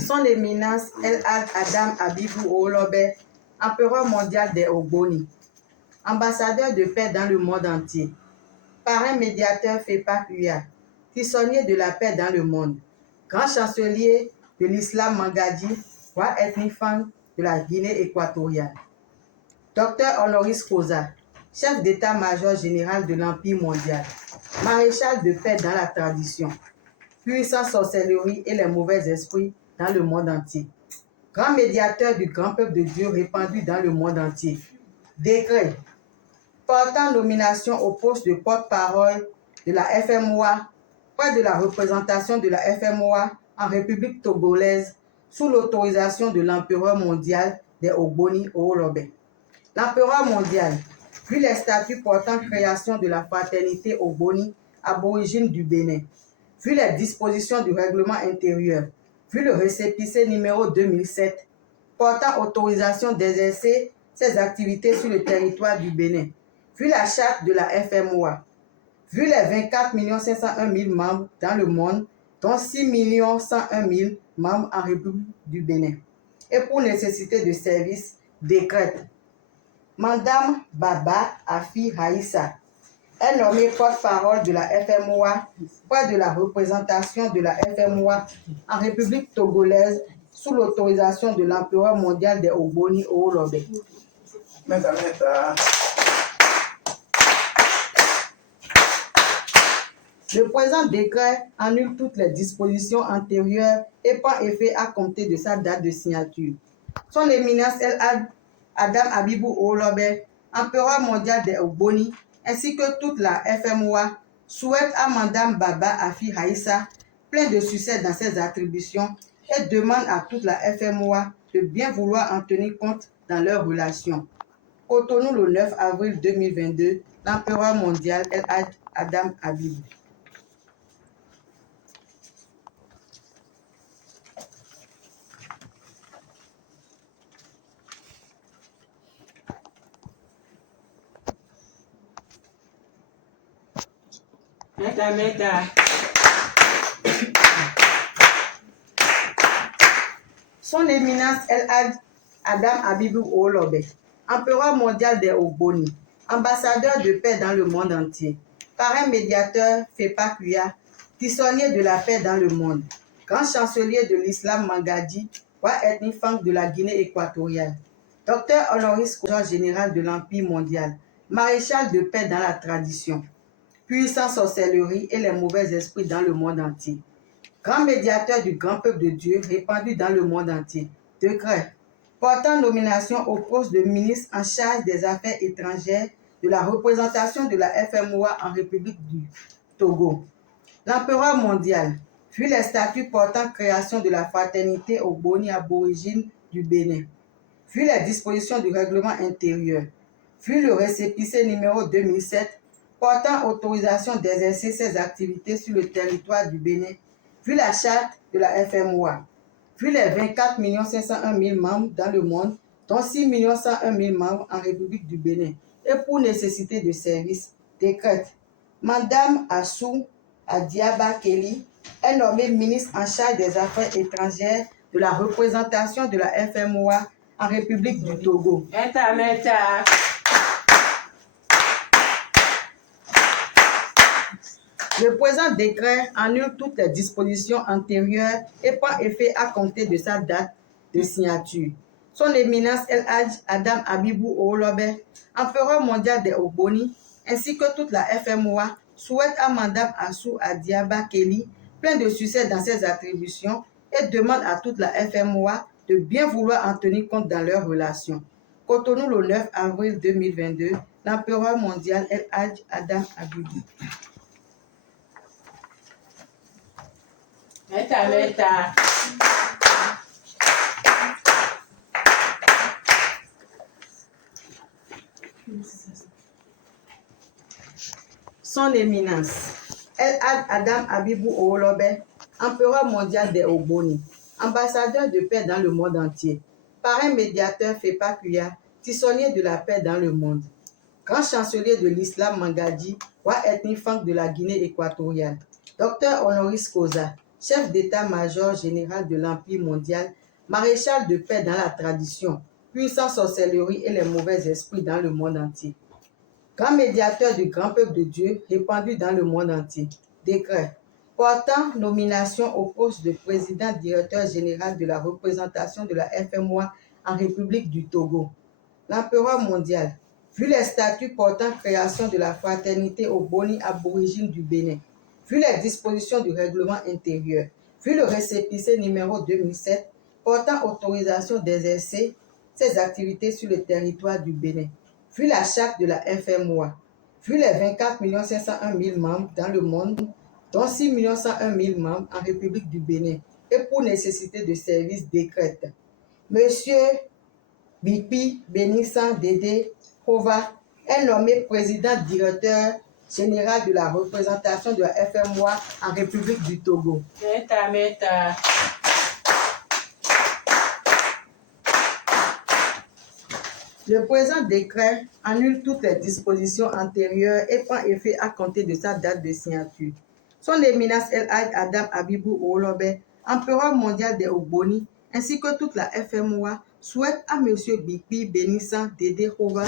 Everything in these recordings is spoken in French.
Son Éminence El Hadj Adam Habibou Owolobe, empereur mondial des Ogboni, ambassadeur de paix dans le monde entier, parrain médiateur FEPAC UA, tissonnier de la paix dans le monde, grand chancelier de l'islam Mangadi, roi Ethnifang de la Guinée équatoriale, docteur honoris causa, chef d'état-major général de l'Empire mondial, maréchal de paix dans la tradition, puissance sorcellerie et les mauvais esprits dans le monde entier, grand médiateur du grand peuple de Dieu répandu dans le monde entier, décret portant nomination au poste de porte-parole de la FMOA, près de la représentation de la FMOA en République togolaise, sous l'autorisation de l'empereur mondial des Ogboni Owolobe. L'empereur mondial, vu les statuts portant création de la fraternité Ogboni, aborigine du Bénin, vu les dispositions du règlement intérieur, vu le récépissé numéro 2007, portant autorisation d'exercer ses activités sur le territoire du Bénin, vu la charte de la FMOA, vu les 24 501 000 membres dans le monde, dont 6 101 000 membres en République du Bénin, et pour nécessité de service, décrète. Madame Baba Afi Haïssa est nommée porte-parole de la FMOA, près de la représentation de la FMOA en République togolaise, sous l'autorisation de l'empereur mondial des Ogboni Owolobe. Le présent décret annule toutes les dispositions antérieures et prend effet à compter de sa date de signature. Son Éminence El Hadj Adam Habibou Owolobe, empereur mondial des Ogboni, ainsi que toute la FMOA, souhaite à Madame Baba Afi Haïssa plein de succès dans ses attributions et demande à toute la FMOA de bien vouloir en tenir compte dans leurs relations. Cotonou le 9 avril 2022, l'empereur mondial El Hadj Adam Habibou. Son Éminence El Hadj Adam Habibou Owolobe, empereur mondial des Ogboni, ambassadeur de paix dans le monde entier, parrain médiateur FEPAC UA, tissonnier de la paix dans le monde, grand chancelier de l'islam Mangadi, roi Ethnifang de la Guinée équatoriale, docteur honoris causa général de l'Empire mondial, maréchal de paix dans la tradition, puissance sorcellerie et les mauvais esprits dans le monde entier, grand médiateur du grand peuple de Dieu répandu dans le monde entier, décret portant nomination au poste de ministre en charge des affaires étrangères de la représentation de la FMOA en République du Togo. L'empereur mondial, vu les statuts portant création de la fraternité Ogboni aborigine du Bénin, vu les dispositions du règlement intérieur, vu le récépissé numéro 2007 portant autorisation d'exercer ses activités sur le territoire du Bénin, vu la charte de la FMOA, vu les 24 501 000 membres dans le monde, dont 6 101 000 membres en République du Bénin, et pour nécessité de service, décrète. Madame Assou Adiaba Kelly est nommée ministre en charge des Affaires étrangères de la représentation de la FMOA en République du Togo. Le présent décret annule toutes les dispositions antérieures et prend effet à compter de sa date de signature. Son Éminence El Hadj Adam Habibou Owolobe, empereur mondial des Ogboni, ainsi que toute la FMOA, souhaite à Madame Assou Adiaba Kelly plein de succès dans ses attributions et demande à toute la FMOA de bien vouloir en tenir compte dans leurs relations. Cotonou le 9 avril 2022, l'empereur mondial El Hadj Adam Habibou. Son Éminence El Hadj Adam Habibou Owolobe, empereur mondial des Ogboni, ambassadeur de paix dans le monde entier, parrain médiateur FEPAC UA, tissonnier de la paix dans le monde, grand chancelier de l'islam Mangadi, roi Ethnifang de la Guinée équatoriale, docteur honoris causa, chef d'état-major général de l'Empire mondial, maréchal de paix dans la tradition, puissance sorcellerie et les mauvais esprits dans le monde entier. Grand médiateur du grand peuple de Dieu répandu dans le monde entier. Décret portant nomination au poste de président directeur général de la représentation de la FMOA en République du Togo. L'empereur mondial, vu les statuts portant création de la fraternité aux Boni aborigines du Bénin, vu les dispositions du règlement intérieur, vu le récépissé numéro 2007 portant autorisation d'exercer ses activités sur le territoire du Bénin, vu la charte de la FMOA, vu les 24 501 000 membres dans le monde, dont 6 101 000 membres en République du Bénin, et pour nécessité de service décrète. Monsieur Bipi Bénissan Dédé Hova est nommé président directeur général de la représentation de la FMOA en République du Togo. Le présent décret annule toutes les dispositions antérieures et prend effet à compter de sa date de signature. Son Éminence El Hadj Adam Abibou Olobe, empereur mondial des Ogboni, ainsi que toute la FMOA, souhaite à M. Bipi Bénissan Dédé Hova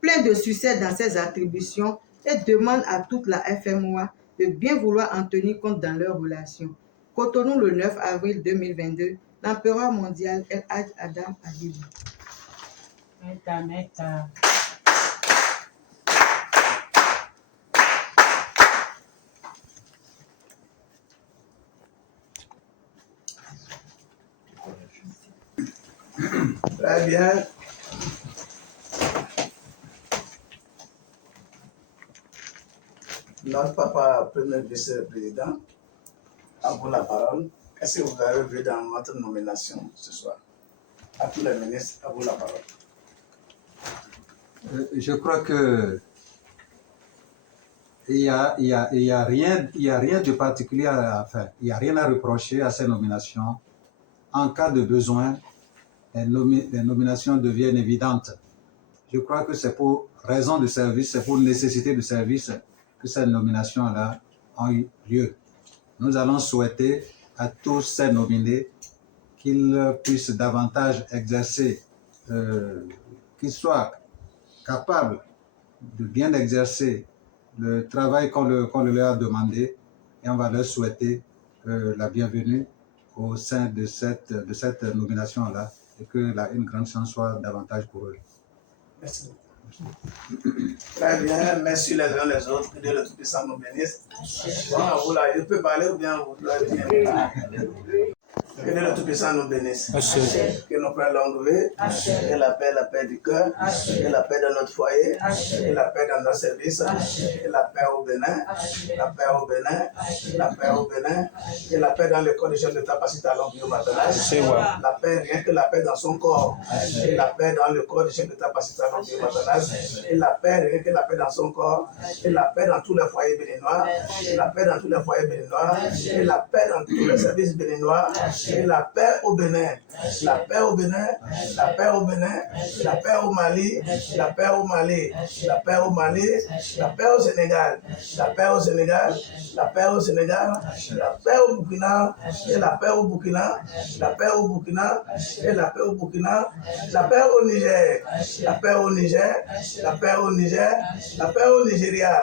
plein de succès dans ses attributions et demande à toute la FMOA de bien vouloir en tenir compte dans leurs relations. Cotonou le 9 avril 2022, l'empereur mondial El Hadj Adam Abibou. Très bien. Notre papa, premier vice-président, à vous la parole. Qu'est-ce que vous avez vu dans votre nomination ce soir? À tous les ministres, à vous la parole. Je crois que il y a rien de particulier à faire. Il n'y a rien à reprocher à ces nominations. En cas de besoin, les nominations deviennent évidentes. Je crois que c'est pour raison de service, c'est pour nécessité de service que ces nominations-là ont eu lieu. Nous allons souhaiter à tous ces nominés qu'ils puissent davantage exercer, qu'ils soient capables de bien exercer le travail qu'on leur a demandé, et on va leur souhaiter la bienvenue au sein de cette nomination-là et que une grande chance soit davantage pour eux. Merci. Très bien, merci les uns les autres, que Dieu le Tout-Puissant nous bénisse. Bon, vous là, je peux parler ou bien vous doivez bien. Que Dieu le Tout-Puissant nous bénisse. Que nos frères longue vie, et la paix du cœur, et la paix dans notre foyer, et la paix dans nos services, et la paix au Bénin, la paix au Bénin, la paix au Bénin, et la paix dans les conditions de capacité à l'homme biomatanage. La paix, rien que la paix dans son corps, et la paix dans le corps de chef de capacité à l'homme biomatanage, et la paix, rien que la paix dans son corps, et la paix dans tous les foyers béninois, et la paix dans tous les foyers béninois, et la paix dans tous les services béninois, et la paix au Bénin, la paix au Bénin, la paix au Bénin, la paix au Mali, la paix au Mali, la paix au Mali, la paix au Sénégal, la paix au Sénégal, la paix au Sénégal, la paix au Burkina, et la paix au Burkina, la paix au Burkina, et la paix au Burkina, la paix au Niger, la paix au Niger, la paix au Niger, la paix au Nigeria,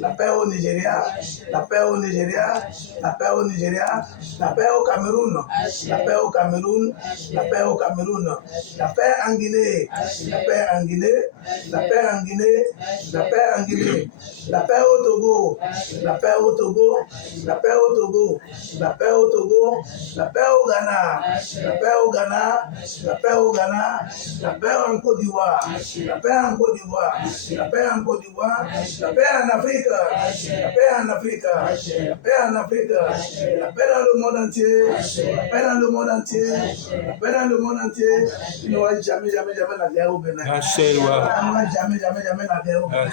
la paix au Nigeria, la paix au Nigeria, la paix au Nigeria, la paix au Cameroun, la paix au Cameroun, la paix au Cameroun, la paix en Guinée, la paix en Guinée, la paix en Guinée, la paix en Guinée, la paix au Togo, la paix au Togo, la paix au Togo, la paix au Togo, la paix au Ghana, la paix au Ghana, la paix au Ghana, la paix en Côte d'Ivoire, la paix en Côte d'Ivoire, la paix en Côte d'Ivoire, la paix en Afrique, la paix en Afrique, la paix en Afrique, la paix dans le monde entier, la paix dans le monde entier, la paix dans le monde entier. Il n'y aura jamais la guerre au Bénin. Il n'y aura jamais la guerre au Bénin.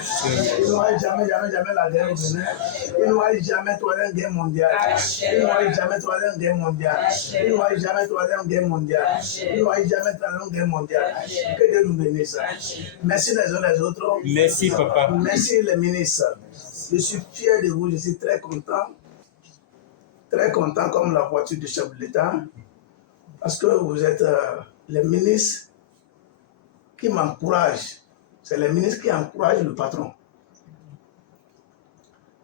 Il n'y aura jamais la guerre au Bénin. Il n'y aura jamais troisième guerre mondiale. Il n'y aura jamais troisième guerre mondiale. Il n'y aura jamais troisième guerre mondiale. Il n'y aura jamais troisième guerre mondiale. Que Dieu nous bénisse. Merci les uns les autres. Merci papa. Merci les ministres. Je suis fier de vous, je suis très content très content comme la voiture du chef de l'État parce que vous êtes les ministres qui m'encouragent. C'est les ministres qui encouragent le patron.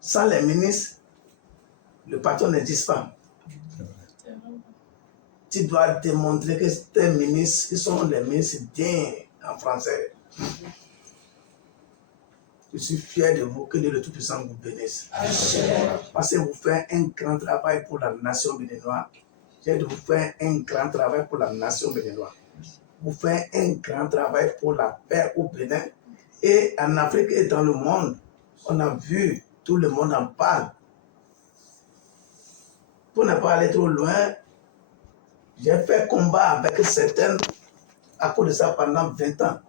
Sans les ministres, le patron n'existe pas. Tu dois démontrer que tes ministres, qui sont les ministres dignes en français. Je suis fier de vous, que Dieu le Tout-Puissant vous bénisse. Parce que vous faites un grand travail pour la nation béninoise. J'ai de vous faire un grand travail pour la nation béninoise. Vous faites un grand travail pour la paix au Bénin. Et en Afrique et dans le monde, on a vu, tout le monde en parle. Pour ne pas aller trop loin, j'ai fait combat avec certains à cause de ça pendant 20 ans.